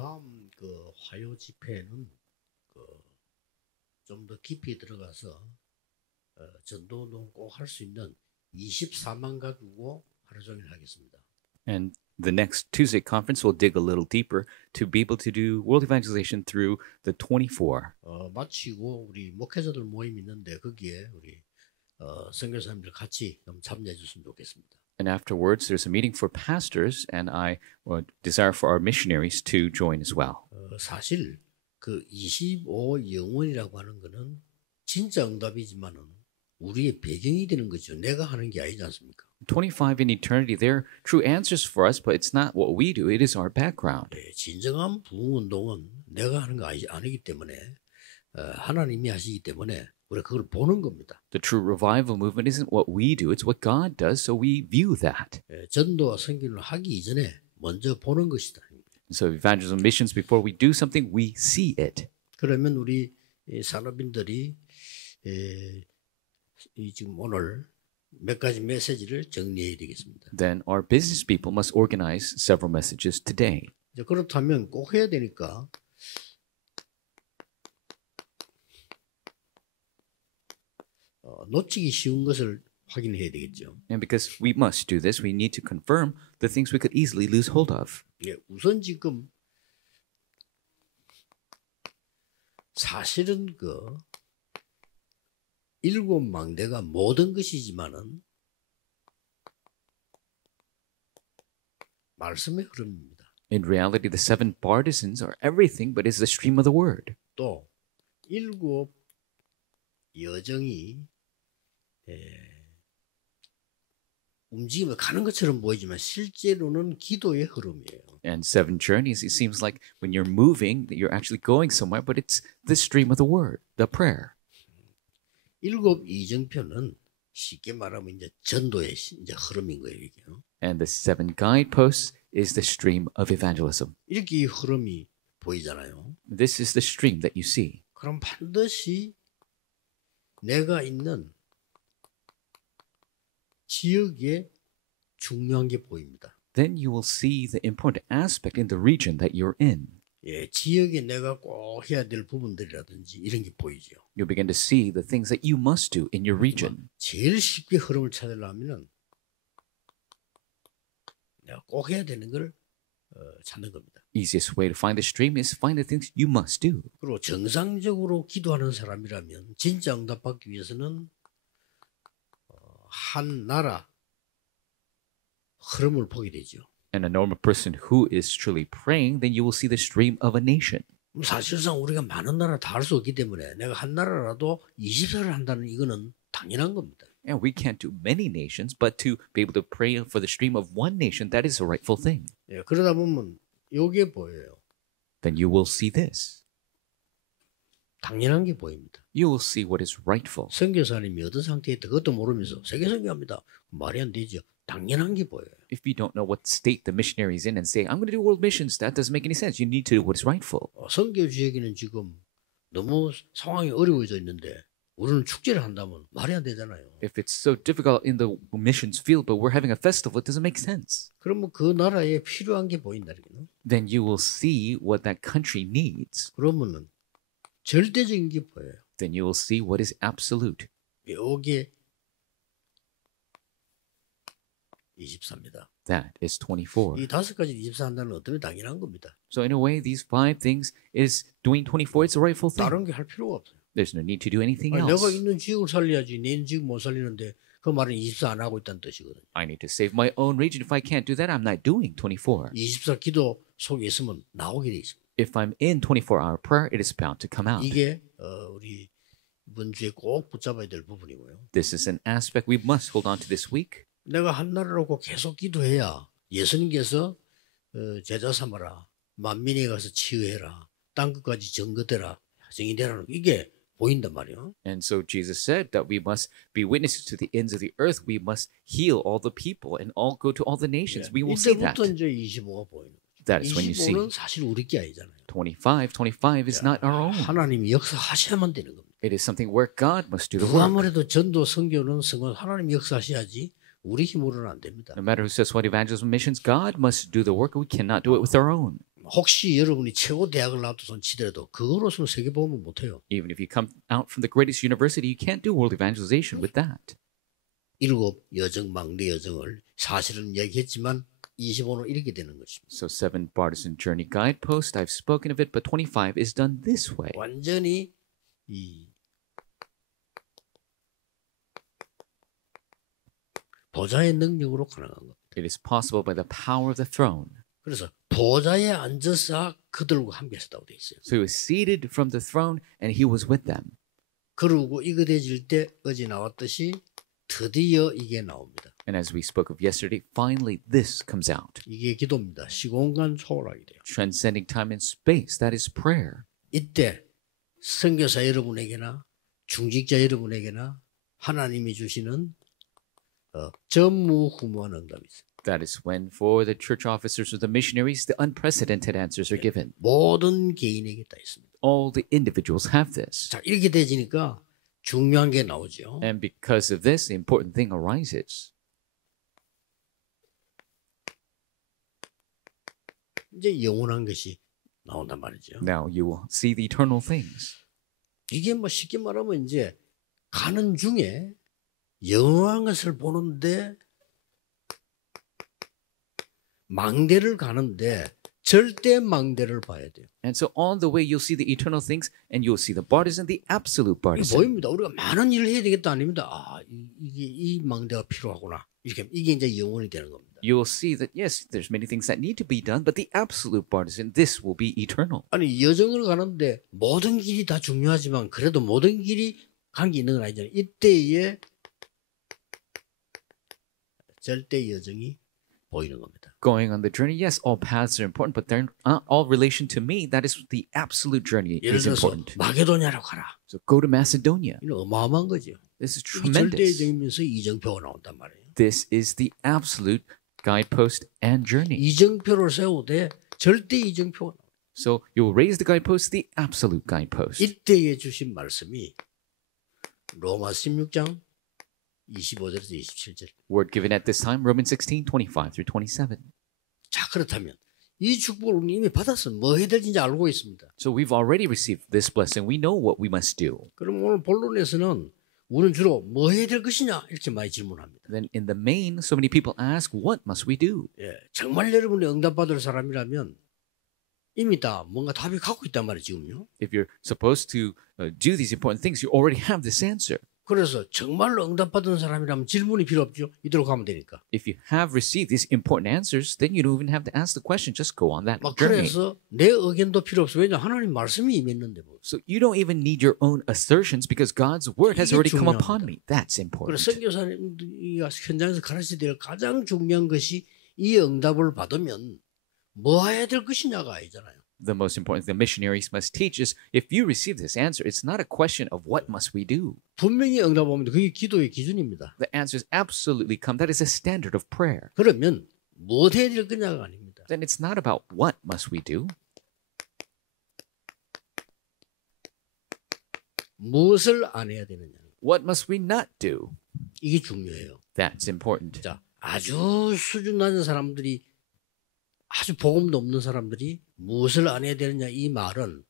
다음 그 화요 집회는 좀 더 깊이 들어가서 전도 운동 꼭 할 수 있는 24만 가구고 하루 종일 하겠습니다. And the next Tuesday conference will dig a little deeper to be able to do world evangelization through the 24. 마치고 우리 목회자들 모임 있는데 거기에 우리 선교사님들 같이 좀 참여해 주시면 좋겠습니다. And afterwards, there's a meeting for pastors, and I would desire for our missionaries to join as well. 사실 그 25 영원이라고 하는 거는 진짜 응답이지만은 우리의 배경이 되는 거죠. 내가 하는 게 아니지 않습니까? 25 in eternity, they're true answers for us, but it's not what we do, it is our background. 네, 진정한 부흥 운동은 내가 하는 거 아니기 때문에 하나님이 하시기 때문에 우리가 그걸 보는 겁니다. The true revival movement isn't what we do, it's what God does, so we view that. 전도와 선교를 하기 이전에 먼저 보는 것이다. So evangelism missions, before we do something, we see it. 그러면 우리 산업인들이 지금 오늘 몇 가지 메시지를 정리해야 되겠습니다. Then our business people must organize several messages today. 이제 그렇다면 꼭 해야 되니까 놓치기 쉬운 것을 확인해야 되겠죠. And because we must do this, we need to confirm the things we could easily lose hold of. 예, 우선 지금 사실은 그 일곱 망대가 모든 것이지만은 말씀의 흐름입니다. In reality, the seven partisans are everything, but is the stream of the word. 또 일곱 여정이 움직임을 가는 것처럼 보이지만 실제로는 기도의 흐름이에요. And seven journeys, it seems like when you're moving, that you're actually going somewhere, but it's the stream of the word, the prayer. 일곱 이정표는 쉽게 말하면 이제 전도의 이제 흐름인 거예요, 이게. And the seven guideposts is the stream of evangelism. 이렇게 이 흐름이 보이잖아요. This is the stream that you see. 그럼 반드시 내가 있는 지역에 중요한 게 보입니다. Then you will see the important aspect in the region that you're in. 예, 지역에 내가 꼭 해야 될 부분들이라든지 이런 게 보이죠. You'll begin to see the things that you must do in your region. 제일 쉽게 흐름을 찾으려면은 내가 꼭 해야 되는 걸 찾는 겁니다. Easiest way to find the stream is find the things you must do. 그리고 정상적으로 기도하는 사람이라면 진짜 응답받기 위해서는 한 나라 흐름을 보게 되죠. And a normal person who is truly praying, then you will see the stream of a nation. 사실상 우리가 많은 나라 다 할 수 없기 때문에 내가 한 나라라도 20사를 한다는 이거는 당연한 겁니다. And we can't do many nations, but to be able to pray for the stream of one nation, that is a rightful thing. 예, 그러다 보면 이게 보여요. Then you will see this. 당연한 게 보입니다. You will see what is rightful. 선교사님이 어떤 상태에 있다 그것도 모르면서 세계 선교합니다. 말이 안 되죠. 당연한 게 보여요. If you don't know what state the missionary is in and say, I'm going to do world missions, that doesn't make any sense. You need to do what is rightful. 선교 지역에는 지금 너무 상황이 어려워져 있는데 우리는 축제를 한다면 말이 안 되잖아요. If it's so difficult in the missions field, but we're having a festival, it doesn't make sense. 그러면 그 나라에 필요한 게 보인다는 거예요. Then you will see what that country needs. 그러면은 절대적인 게 보여요. Then you will see what is absolute. 이게 24입니다. That is 24. 이 다섯 가지 24 한다는 어떤 당연한 겁니다. So in a way, these five things is doing 24. It's a rightful thing. 다른 게 할 필요가 없어요. There's no need to do anything 아니, else. 내가 있는 지역을 살려야지. 내 지역 못 살리는데 그 말은 24 안 하고 있다는 뜻이거든요. I need to save my own region. If I can't do that, I'm not doing 24. 24 기도 속에 있으면 나오게 돼 있습니다. If I'm in 24-hour prayer, it is bound to come out. 이게 우리 이번 주에 꼭 붙잡아야 될 부분이고요. This is an aspect we must hold on to this week. 내가 한 나라라고 계속 기도해야 예수님께서 제자 삼아라. 만민에 가서 치유해라. 땅 끝까지 증거되라. 증인되라는 이게 보인단 말이에요. And so Jesus said that we must be witnesses to the ends of the earth. We must heal all the people and all go to all the nations. We will see that. 이때부터 이제 25가 보이는 거죠. That is when you see 25는 사실 우리 게 아니잖아요. 25 is not our own. 하나님이 역사하셔야만 되는 겁니다. It is something where God must do the 누가 work. 아무래도 전도 선교는 하나님이 역사하셔야지 우리 힘으로는 안 됩니다. No matter who says what evangelism missions, God must do the work. We cannot do it with our own. 혹시 여러분이 최고 대학을 나왔다 손 치더라도 그거로서는 세계복음을 못해요. Even if you come out from the greatest university, you can't do world evangelization with that. 7 여정 막내 여정을 사실은 얘기했지만 25는 이렇게 되는 것입니다. So 7 partisan journey guidepost, I've spoken of it, but 25 is done this way. 완전히 이 보좌의 능력으로 가능한 것. It is possible by the power of the throne. 그래서 보좌에 앉아서 그들과 함께 했다고 돼 있어요. So he was seated from the throne and he was with them. 그러고 이거 되질 때 어제 나왔듯이 드디어 이게 나옵니다. And as we spoke of yesterday, finally this comes out. 이게 기도입니다. 시공간 초월하게 돼요. Transcending time and space, that is prayer. 이때 선교사 여러분에게나 중직자 여러분에게나 하나님이 주시는 전무후무한 응답이 있어요. That is when for the church officers or the missionaries, the unprecedented answers are given. 모든 개인에게 다 있습니다. All the individuals have this. 자, 이렇게 되지니까 중요한 게 나오죠. And because of this, the important thing arises. 이제 영원한 것이 나온단 말이죠. Now you will see the eternal things. 이게 뭐 쉽게 말하면 이제 가는 중에 영원한 것을 보는데 망대를 가는데 절대 망대를 봐야 돼요. And so on the way you'll see the eternal things and you'll see the partisan, the absolute 이게 partisan. 보입니다. 우리가 많은 일을 해야 되겠다 아닙니다. 이게 이 망대가 필요하구나. 이게 이제 영원이 되는 겁니다. You'll see that yes, there's many things that need to be done, but the absolute partisan, this will be eternal. 아니 여정을 가는데 모든 길이 다 중요하지만 그래도 모든 길이 관계 있는 건 아니잖아요. 이때에 절대 여정이 보이는 겁니다. Going on the journey, yes, all paths are important, but they're not all relation to me. That is the absolute journey 예를 is 들어서 important. 마게도냐로 가라. So go to Macedonia. 이건 어마어마한 거죠. This is 이게 절대 tremendous. 여정이면서 이정표가 나온단 말이에요. This is the absolute guidepost and journey. 이정표를 세우되 절대 이정표가 나와요. So you'll raise the guidepost, the absolute guidepost. 이때에 주신 말씀이 로마 16장 25절에서 27절. Word given at this time, Romans 16, 25 through 27. 자, 그렇다면 이 축복을 우리 이미 받았으면 뭐 해야 될지 이제 알고 있습니다. So we've already received this blessing. We know what we must do. 그럼 오늘 본론에서는 우리는 주로 뭐 해야 될 것이냐 이렇게 많이 질문합니다. Then in the main, so many people ask, what must we do? 예, 정말 여러분이 응답받을 사람이라면 이미 다 뭔가 답이 갖고 있단 말이에요, 지금요. If you're supposed to do these important things, you already have this answer. 그래서 정말로 응답받은 사람이라면 질문이 필요 없죠. 이대로 가면 되니까. If you have received these important answers, then you don't even have to ask the question. Just go on that 막 journey. 그래서 내 의견도 필요 없어. 왜냐 하나님 말씀이 임했는데 뭐. So you don't even need your own assertions because God's word has 이게 already come upon 중요합니다. me. That's 그래서 important. 선교사님이 현장에서 가르쳐야 될 가장 중요한 것이 이 응답을 받으면 뭐 해야 될 것이냐가 아니잖아요. The most important thing the missionaries must teach is if you receive this answer, it's not a question of what must we do. 분명히 응답 옵니다. 그게 기도의 기준입니다. The answers absolutely come. That is a standard of prayer. 그러면 뭐 해야 될 거냐가 아닙니다. Then it's not about what must we do. 무엇을 안 해야 되느냐. What must we not do? 이게 중요해요. That's important. 자, 아주 수준 낮은 사람들이 아주 복음도 없는 사람들이 무엇을 안 해야 되느냐 이 말은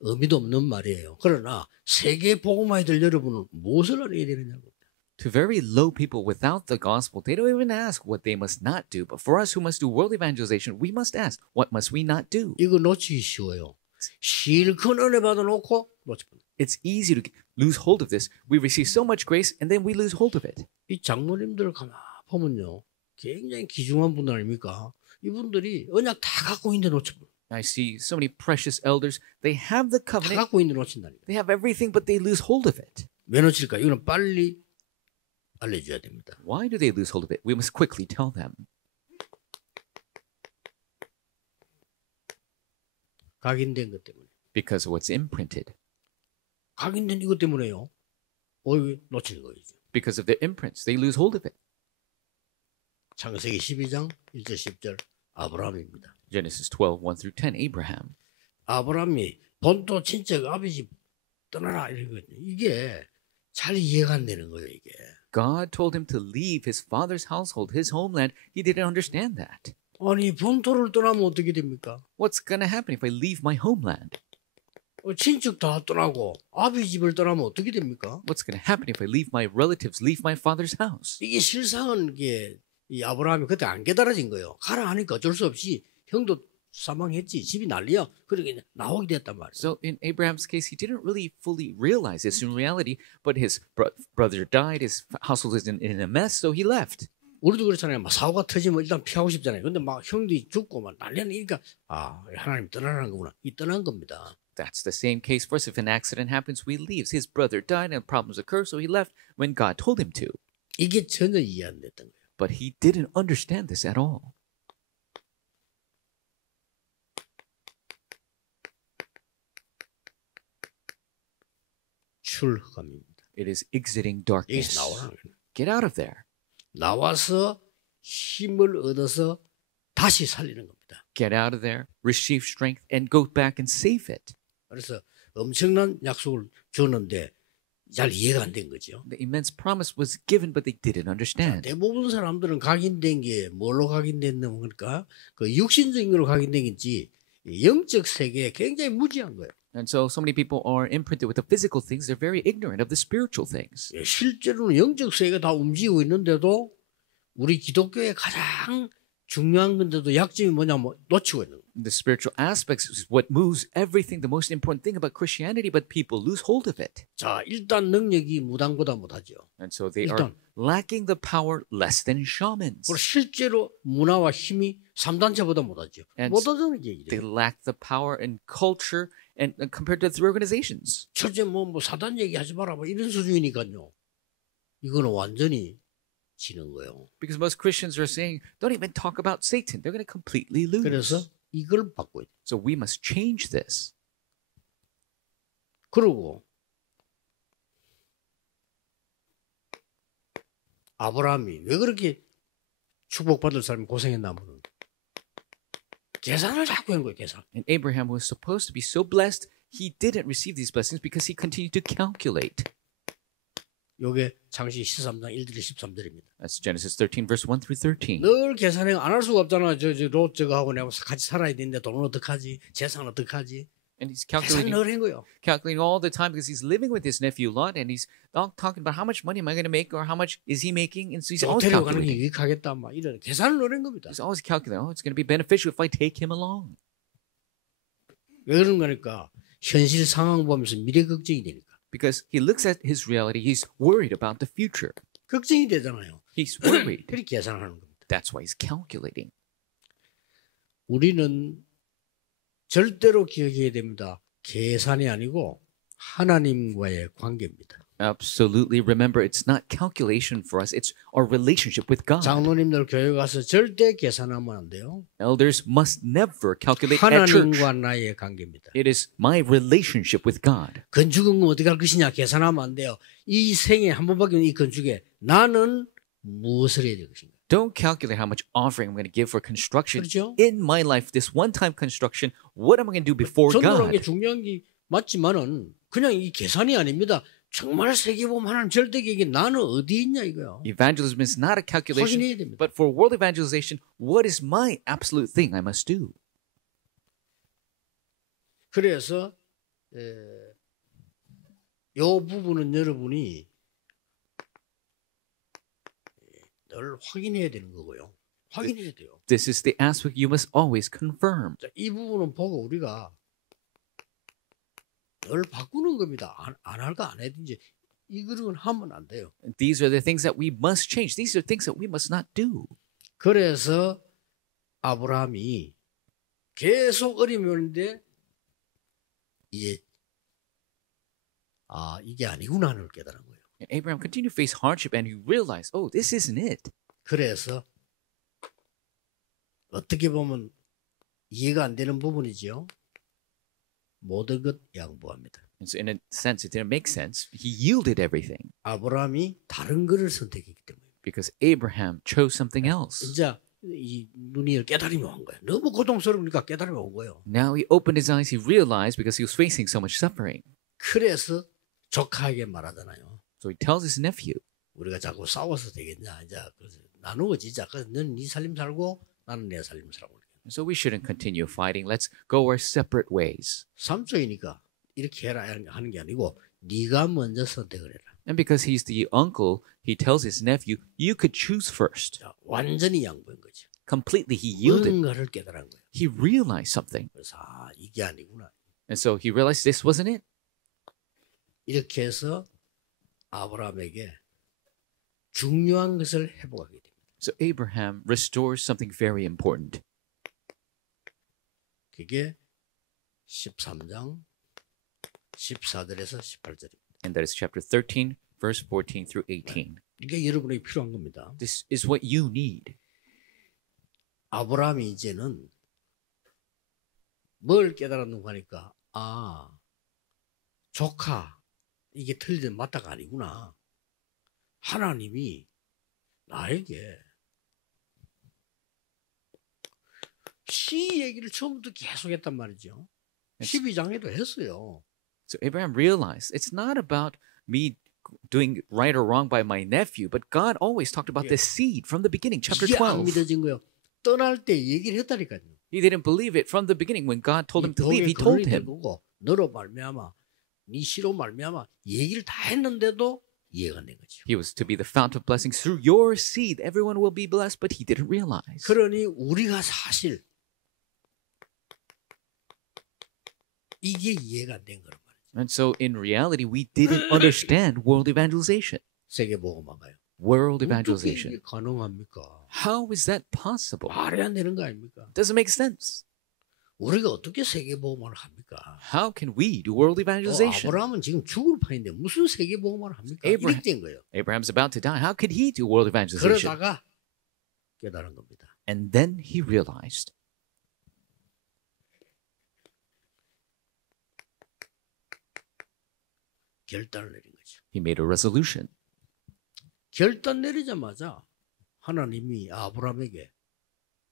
의미도 없는 말이에요. 그러나 세계 복음화들 여러분은 무엇을 안 해야 되느냐고. To very low people without the gospel, they don't even ask what they must not do. But for us who must do world evangelization, we must ask, what must we not do? 이거 놓치기 쉬워요. 실컷 은혜 받아놓고 놓쳐버려. It's easy to lose hold of this. We receive so much grace and then we lose hold of it. 이 장로님들 가만 보면요, 굉장히 귀중한 분들 아닙니까? 이분들이 언약 다 갖고 있는데 놓쳐버려. I see so many precious elders. They have the 다 covenant. 갖고 있는데 놓친다니까. They have everything, but they lose hold of it. 왜 놓칠까? 이거는 빨리 알려줘야 됩니다. Why do they lose hold of it? We must quickly tell them. 각인된 것 때문에. Because of what's imprinted. 각인된 이것 때문에요. 놓치는 거예요. Because of their imprints, they lose hold of it. 창세기 12장 1절 10절 아브라함입니다. Genesis 12, 1 through 10, Abraham. 아브라함이 본토 친척 아버지 떠나라 이런 거죠. 이게 잘 이해가 안 되는 거예요. 이게. God told him to leave his father's household, his homeland. He didn't understand that. 아니 본토를 떠나면 어떻게 됩니까? What's going to happen if I leave my homeland? 친척 다 떠나고 아비 집을 떠나면 어떻게 됩니까? What's going to happen if I leave my relatives, leave my father's house? 이게 실상은 이 아브라함이 그때 안 깨달아진 거예요. 가라 하니까 어쩔 수 없이 형도 사망했지 집이 난리야. 그러니까 나오게 됐단 말이에요. So in Abraham's case, he didn't really fully realize this in reality, but his brother died, his household was in a mess, so he left. 우리도 그렇잖아요. 막 사고가 터지면 일단 피하고 싶잖아요. 근데 막 형들이 죽고 막 난리니까 아 하나님 떠나라는 거구나. 이 떠난 겁니다. That's the same case for us. If an accident happens, we leave. His brother died and problems occur, so he left when God told him to. 이게 전혀 이해 안 됐던 거예요. But he didn't understand this at all. 출감입니다. It is exiting 여기서 darkness. 나오라는 거예요. Get out of there. 나와서 힘을 얻어서 다시 살리는 겁니다. Get out of there, receive strength, and go back and save it. 그래서 엄청난 약속을 줬는데 잘 이해가 안 된 거죠. The immense promise was given, but they didn't understand. 대부분 사람들은 각인된 게 뭘로 각인됐는 겁니까? 그 육신적인 걸로 각인된 건지 영적 세계에 굉장히 무지한 거예요. And so many people are imprinted with the physical things. They're very ignorant of the spiritual things. 실제로는 영적 세계가 다 움직이고 있는데도 우리 기독교의 가장 중요한 건데도 약점이 뭐냐면 놓치고 있는 거예요. The spiritual aspects is what moves everything, the most important thing about Christianity, but people lose hold of it. 자, 일단 능력이 무당보다 못하죠. And so they 일단. are lacking the power less than shamans. 그리고 실제로 문화와 힘이 3단체보다 못하죠. And 못하다는 They 얘기죠. lack the power and culture and compared to the organizations. 첫째 뭐 사단 얘기하지 마라 뭐 이런 수준이니까요. 이거는 완전히 지는 거예요. Because most Christians are saying, don't even talk about Satan. They're going to completely lose. 그래서 이걸 바꿔야 돼. So we must change this. 그리고 아브라함이 왜 그렇게 축복받을 사람이 고생했나면 계산을 자꾸 하는 거예요. 계산. And Abraham was supposed to be so blessed, he didn't receive these blessings because he continued to calculate. 요게 창세기 13장 1절 13절입니다. That's Genesis 13, verse 1 through 13. 늘 계산해 안 할 수가 없잖아. 롯 저거하고 내가 같이 살아야 되는데 돈은 어떡하지? 재산 어떡하지? And he's 계산 calculating, 늘 한 거예요. calculating all the time because he's living with his nephew Lot and he's talking about how much money am I going to make or how much is he making? And so he's always 호텔에 가는 게 calculating. 유익하겠다. 막 이런 계산을 늘 한 겁니다. He's always calculating, it's going to be beneficial if I take him along. 왜 그런 거니까 현실 상황 보면서 미래 걱정이 되니까. Because he looks at his reality, he's worried about the future. 걱정이 되잖아요. He's worried. 그렇게 계산하는 겁니다. That's why he's calculating. 우리는 절대로 기억해야 됩니다. 계산이 아니고 하나님과의 관계입니다. Absolutely. Remember, it's not calculation for us. It's our relationship with God. 장로님들 교회 가서 절대 계산하면 안 돼요. Elders must never calculate at church. 하나님과 나의 관계입니다. It is my relationship with God. 건축은 어떻게 할 것이냐 계산하면 안 돼요. 이 생에 한 번밖에 없는 이 건축에 나는 무엇을 해야 될 것인가. Don't calculate how much offering I'm going to give for construction. 그렇죠? In my life, this one-time construction, what am I going to do before 전도라는 게 God? 중요한 게 맞지만은 그냥 이 계산이 아닙니다. 정말 세계 보면 하나님 절대 계획에 나는 어디 있냐 이거야. Evangelism is not a calculation, 확인해야 됩니다. but for world evangelization, what is my absolute thing I must do? 그래서 이 부분은 여러분이 늘 확인해야 되는 거고요. 확인해야 돼요. This is the aspect you must always confirm. 자, 이 부분은 보고 우리가 늘 바꾸는 겁니다. 안 할까 안 해든지 이거는 하면 안 돼요. These are the things that we must change. These are things that we must not do. 그래서 아브라함이 계속 어려움인데 이제 이게 아니구나를 깨달은 거예요. And Abraham continued to face hardship and he realized, oh, this isn't it. 그래서 어떻게 보면 이해가 안 되는 부분이죠. 모든 것 양보합니다. And so in a sense, it didn't make sense. He yielded everything 아브라함이 다른 것을 선택했기 때문에. because Abraham chose something else. 이제 이 눈이 깨달음이 온 거예요. 너무 고통스러우니까 깨달음이 온 거예요. Now he opened his eyes. He realized because he was facing so much suffering. 그래서 조카에게 말하잖아요. So he tells his nephew, 우리가 자꾸 싸워서 되겠냐. 이제 나누어지자. 너는 네 살림 살고 나는 내 삶을 살아보는 거예요. So we shouldn't continue fighting. Let's go our separate ways. 삼촌이니까 이렇게 해라 하는 게 아니고 네가 먼저 선택을 해라. And because he's the uncle, he tells his nephew, you could choose first. 자, 완전히 양보한 거죠. Completely, he yielded. 뭔가를 깨달은 거예요. He realized something. 그래서 이게 아니구나. And so he realized this wasn't it. 이렇게 해서 아브라함에게 중요한 것을 회복하게 됩니다. So Abraham restores something very important. 그게 13장 14절에서 18절입니다. And that is chapter 13, verse 14 through 18. 이게 여러분에게 필요한 겁니다. This is what you need. 아브라함이 이제는 뭘 깨달았는가 하니까 조카 이게 틀리든 맞다가 아니구나. 하나님이 나에게 시 얘기를 처음부터 계속 했단 말이죠. 12장에도 했어요. So Abraham realized it's not about me doing right or wrong by my nephew, but God always talked about the seed from the beginning, chapter 이게 안 12. 믿어진 거예요. 떠날 때 얘기를 했다니까요. He didn't believe it from the beginning. When God told him to leave, he told him. 너로 말미암아 네 시로 말미암아 얘기를 다 했는데도 이해가 안 된 거죠. He was to be the fount of blessings through your seed. Everyone will be blessed, but he didn't realize. 그러니 우리가 사실 이게 이해가 안 된 거란 말이죠. And so in reality, we didn't understand world evangelization. 세계복음화가요. World 어떻게 evangelization. 이게 가능합니까? How is that possible? 말이 안 되는 거 아닙니까? Doesn't make sense. 우리가 어떻게 세계복음화를 합니까? How can we do world evangelization? 아브라함은 지금 죽을 판인데 무슨 세계복음화를 합니까? Abraham- 이렇게 된 거예요. Abraham's about to die. How could he do world evangelization? 그러다가 깨달은 겁니다. And then he realized. 결단을 내린 거죠. He made a resolution. 결단 내리자마자 하나님이 아브라함에게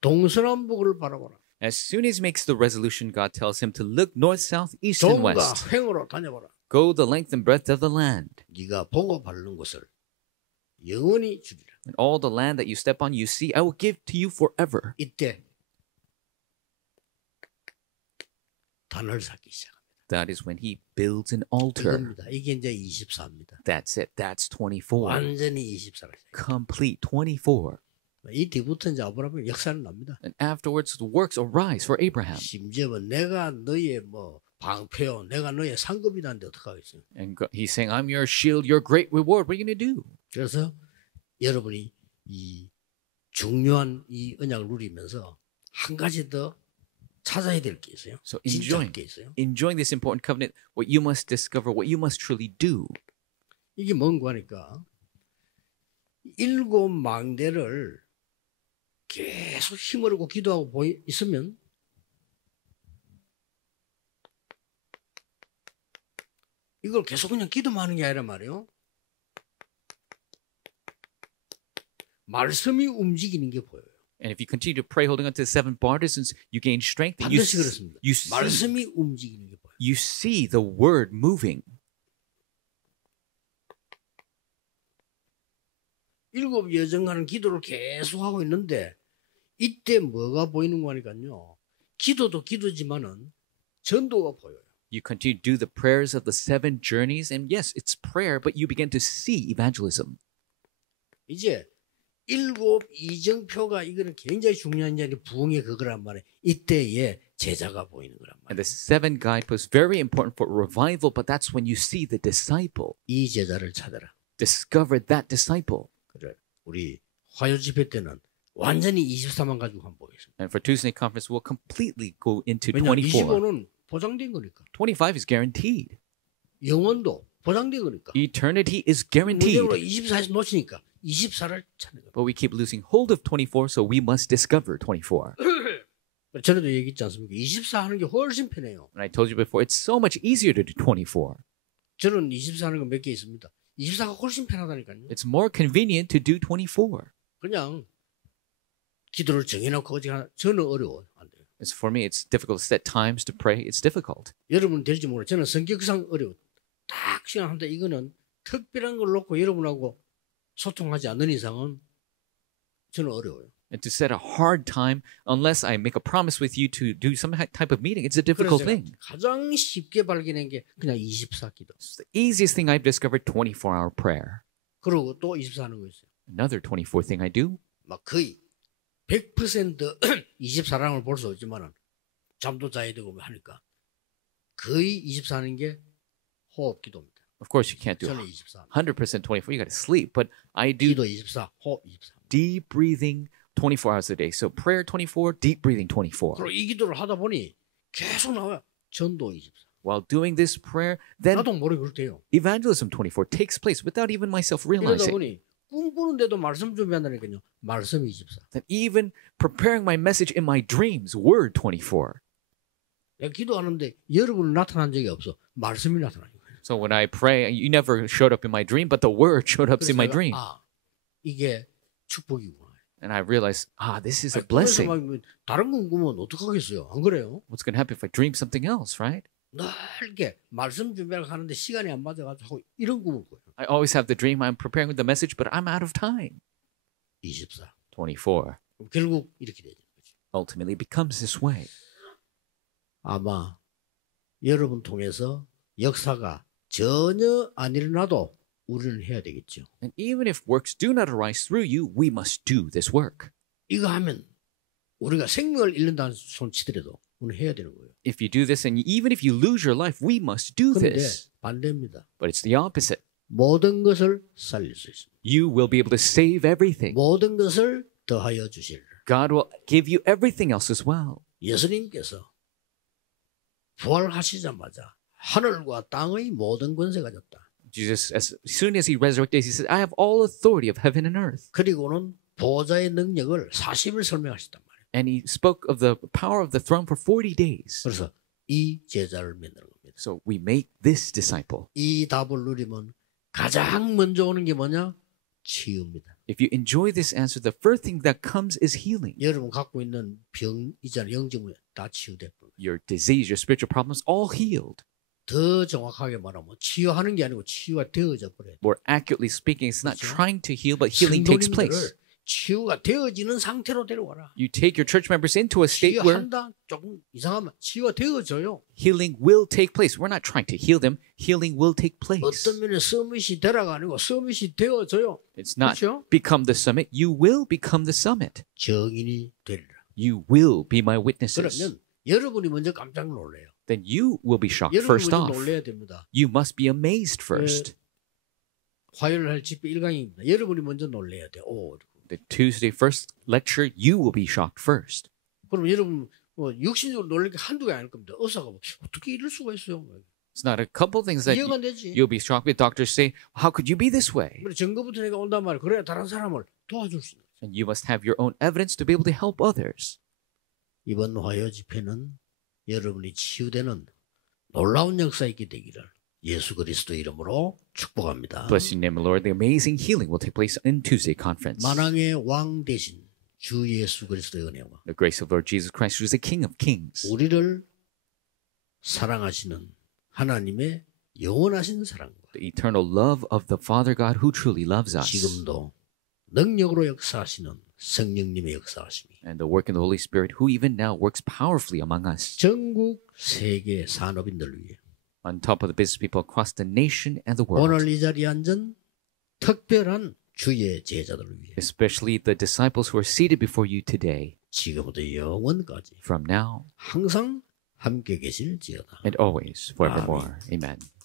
동서남북을 바라보라. As soon as he makes the resolution, God tells him to look north, south, east, and 종과 west. 횡으로 다녀보라. Go the length and breadth of the land. 네가 보고 바르는 곳을 영원히 주리라. And all the land that you step on, you see, I will give to you forever. 이때 단을 쌓기 시작합니다. That is when he builds an altar. 이겁니다. 이게 이제 24입니다. That's it. That's 24. 완전히 24를 시작해요. Complete 24. 이 뒤부터 이제 아브라함의 역사는 납니다. And afterwards, the works arise for Abraham. 심지어 내가 너의 방패요, 내가 너의 상급이다는데 어떡하겠어요? And he's saying, I'm your shield, your great reward. What are you going to do? 그래서 여러분이 이 중요한 이 언약을 누리면서 한 가지 더 찾아야 될 게 있어요. So 진짜 할 게 있어요. enjoying this important covenant, what you must discover, what you must truly do. 이게 뭔가 하니까 7 망대를 계속 힘으로 기도하고 있으면 이걸 계속 그냥 기도만 하는 게 아니란 말이에요. 말씀이 움직이는 게 보여요. And if you continue to pray holding on to the 7 partisans, you gain strength. And 반드시 그렇습니다. you see, 말씀이 움직이는 게 보여요. you see the word moving. 7 여정하는 기도를 계속 하고 있는데 이때 뭐가 보이는 거니까요. 기도도 기도지만은 전도가 보여요. You continue to do the prayers of the 7 journeys. And yes, it's prayer, but you begin to see evangelism. 이제 7 이정표가 이거는 굉장히 중요한 자리 부흥의 그거란 말이에요. 이때에 제자가 보이는 거란 And 말이에요. the 7 guideposts, very important for revival, but that's when you see the disciple. 이 제자를 찾아라. Discover that disciple. 그래. 우리 화요 집회 때는 완전히 24만 가지고 한번 보겠습니다. And for Tuesday conference, we'll completely go into 왜냐하면 24. 25는 보장된 거니까. 25 is guaranteed. 영원도 보장된 거니까. Eternity is guaranteed. 문제로 24에서 놓치니까 24를 찾는 거예요. But we keep losing hold of 24, so we must discover 24. 전에도 얘기했지 않습니까? 24 하는 게 훨씬 편해요. And I told you before, it's so much easier to do 24. 저는 24 하는 거 몇 개 있습니다. 24가 훨씬 편하다니까요. It's more convenient to do 24. 그냥 기도를 정해놓고 어디 하나 저는 어려워요. 안 돼요. As for me, it's difficult to set times to pray. It's difficult. 여러분 될지 모르. 저는 성격상 어려워. 딱 시간한데 이거는 특별한 걸 놓고 여러분하고 소통하지 않는 이상은 저는 어려워요. And to set a hard time, unless I make a promise with you to do some type of meeting, it's a 그래서 difficult 제가 thing. 가장 쉽게 발견한 게 그냥 24기도. It's the easiest thing I've discovered, 24-hour prayer. 그리고 또 24하는 거 있어요. Another 24 thing I do, 막 거의 100% 24랑을 볼 수 없지만은 잠도 자야 되고 뭐 하니까 거의 24하는 게 호흡 기도입니다. of course, you can't do 저는 24. 100% 24. You got to sleep, but I do 기도 24, 호흡 24. deep breathing 24 hours a day. So prayer 24, deep breathing 24. 그리고 이 기도를 하다 보니 계속 나와요. 전도 24. While doing this prayer, then 나도 모르게 그렇대요. evangelism 24 takes place without even myself 이러다 realizing. 보니 꿈꾸는데도 말씀 준비한다니까요. 말씀 24. That even preparing my message in my dreams, word 24. 내가 기도하는데 여러분은 나타난 적이 없어. 말씀이 나타나는 거예요. So when I pray, you never showed up in my dream, but the word showed up 그래서 in my 내가, dream. 이게 축복이구나. And I realized, this is a 그래서 blessing. 막 다른 건 꾸면 어떡하겠어요. 안 그래요? What's going to happen if I dream something else, right? 넓게 말씀 준비를 하는데 시간이 안 맞아가지고 이런 꿈을 꿔요. I always have the dream I'm preparing with the message, but I'm out of time. 24. 24. 결국 이렇게 되죠. Ultimately becomes this way. 아마 여러분 통해서 역사가 전혀 안 일어나도 우리는 해야 되겠죠. And even if works do not arise through you, we must do this work. 이거 하면 우리가 생명을 잃는다는 손 치더라도 우리는 해야 되는 거예요. If you do this, and even if you lose your life, we must do 그런데 this. 반대입니다. But it's the opposite. 모든 것을 살릴 수 있습니다. You will be able to save everything. 모든 것을 더하여 주시리라. God will give you everything else as well. 예수님께서 부활하시자마자 하늘과 땅의 모든 권세가 졌다. Jesus, as soon as he resurrected, he said, I have all authority of heaven and earth. 그리고는 보좌의 능력을 40일 설명하셨단 말이에요. And he spoke of the power of the throne for 40 days. 그래서 이 제자를 만드는 겁니다. So we make this disciple. 이 답을 누리면 가장 먼저 오는 게 뭐냐? 치유입니다. If you enjoy this answer, the first thing that comes is healing. 여러분 갖고 있는 병 있잖아요. 영적물 다 치유될 거예요. Your disease, your spiritual problems, all healed. 더 정확하게 말하면 치유하는 게 아니고 치유가 되어져 버려요. More accurately speaking, it's not 그렇죠? trying to heal, but healing takes place. 성도님들을 치유가 되어지는 상태로 데려와라. You take your church members into a state where 치유한다? 조금 이상하면 치유가 되어져요. healing will take place. We're not trying to heal them. Healing will take place. 어떤 면에 서밋이 되라가 아니고 서밋이 되어져요. It's not 그렇죠? become the summit. You will become the summit. 증인이 되리라. You will be my witnesses. 그러면 여러분이 먼저 깜짝 놀래요. Then you will be shocked 여러분이 first 먼저 off. 놀래야 됩니다. You must be amazed first. 화요일 할 집회 1강입니다. 여러분이 먼저 놀래야 돼. 오. The Tuesday first lecture, you will be shocked first. 그럼 여러분 육신적으로 놀랄 게 한두 개 아닐 겁니다. 의사가 어떻게 이럴 수가 있어요? It's not a couple things that 이해가 안 되지. you'll be shocked with. Doctors say, how could you be this way? 그래 증거부터 내가 온단 말이야. 그래야 다른 사람을 도와줄 수 있는. And you must have your own evidence to be able to help others. 이번 화요 집회는 여러분이 치유되는 놀라운 역사 있게 되기를 예수 그리스도 이름으로 축복합니다. Bless your name, Lord. The amazing healing will take place in Tuesday conference. 만왕의 왕 대신 주 예수 그리스도의 은혜와 The grace of Lord Jesus Christ, who is the King of Kings, 우리를 사랑하시는 하나님의 영원하신 사랑과 the eternal love of the Father God who truly loves us, 지금도 능력으로 역사하시는 성령님의 역사하심이 and the work of the Holy Spirit who even now works powerfully among us, 전국 세계 산업인들 위해 on top of the business people across the nation and the world, 오늘 이 자리에 앉은 특별한 주의 제자들을 위해 especially the disciples who are seated before you today, 지금부터 영원까지 from now 항상 함께 계실지어다. and always, forevermore. Amen.